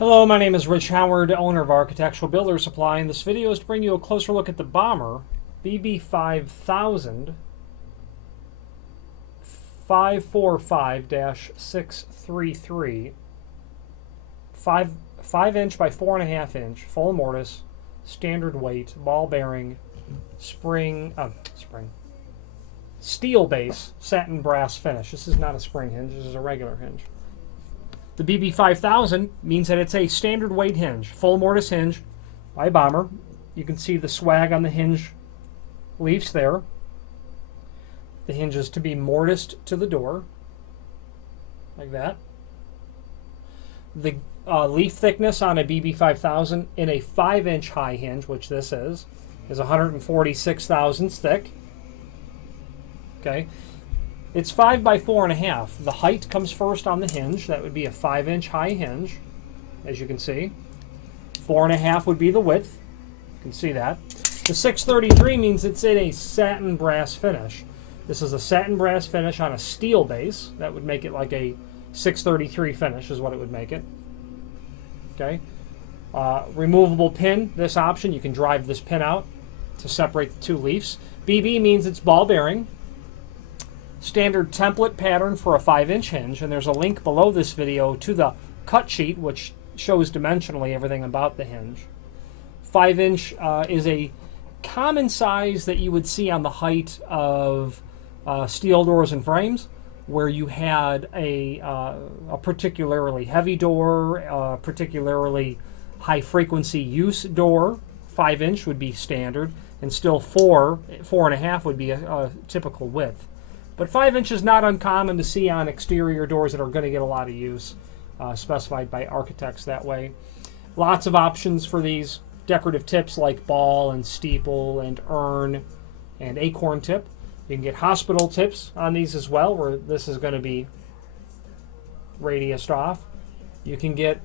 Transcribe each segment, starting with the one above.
Hello, my name is Rich Howard, owner of Architectural Builder Supply, and this video is to bring you a closer look at the Bommer BB5000-545-633 5 inch by 4.5 inch full mortise, standard weight, ball bearing, steel base, satin brass finish. This is not a spring hinge, this is a regular hinge. The BB5000 means that it's a standard weight hinge, full mortise hinge by Bommer. You can see the swag on the hinge leaves there. The hinge is to be mortised to the door, like that. The leaf thickness on a BB5000 in a 5-inch high hinge, which this is 146 thousandths thick. Okay. It's 5 by 4.5. The height comes first on the hinge. That would be a 5-inch high hinge, as you can see. 4.5 would be the width. You can see that. The 633 means it's in a satin brass finish. This is a satin brass finish on a steel base. That would make it like a 633 finish is what it would make it. Okay. Removable pin, this option, you can drive this pin out to separate the two leaves. BB means it's ball bearing. Standard template pattern for a 5-inch hinge, and there's a link below this video to the cut sheet which shows dimensionally everything about the hinge. 5-inch is a common size that you would see on the height of steel doors and frames, where you had a particularly heavy door, particularly high frequency use door. 5-inch would be standard, and still 4.5 would be a typical width. But 5 is not uncommon to see on exterior doors that are going to get a lot of use, specified by architects that way. Lots of options for these decorative tips like ball and steeple and urn and acorn tip. You can get hospital tips on these as well, where this is going to be radiused off. You can get,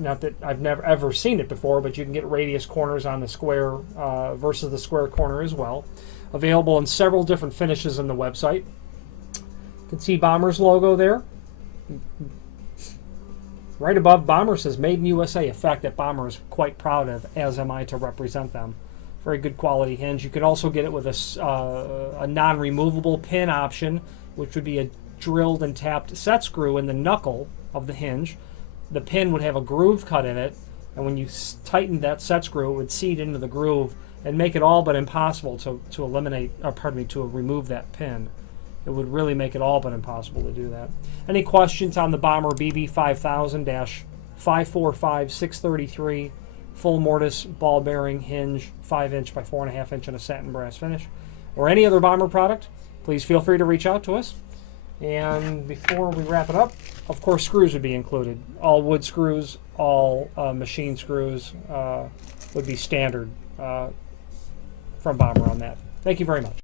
not that I've never ever seen it before, but you can get radius corners on the square versus the square corner as well. Available in several different finishes on the website. You can see Bommer's logo there. Right above Bommer says Made in USA, a fact that Bommer is quite proud of, as am I to represent them. Very good quality hinge. You can also get it with a non-removable pin option, which would be a drilled and tapped set screw in the knuckle of the hinge. The pin would have a groove cut in it, and when you tighten that set screw, it would seat into the groove and make it all but impossible to remove that pin. It would really make it all but impossible to do that. Any questions on the Bommer BB5000-545-633 full mortise ball bearing hinge 5-inch by 4.5 inch in a satin brass finish, or any other Bommer product, please feel free to reach out to us. And before we wrap it up, of course, screws would be included. All wood screws, all machine screws would be standard from Bommer on that. Thank you very much.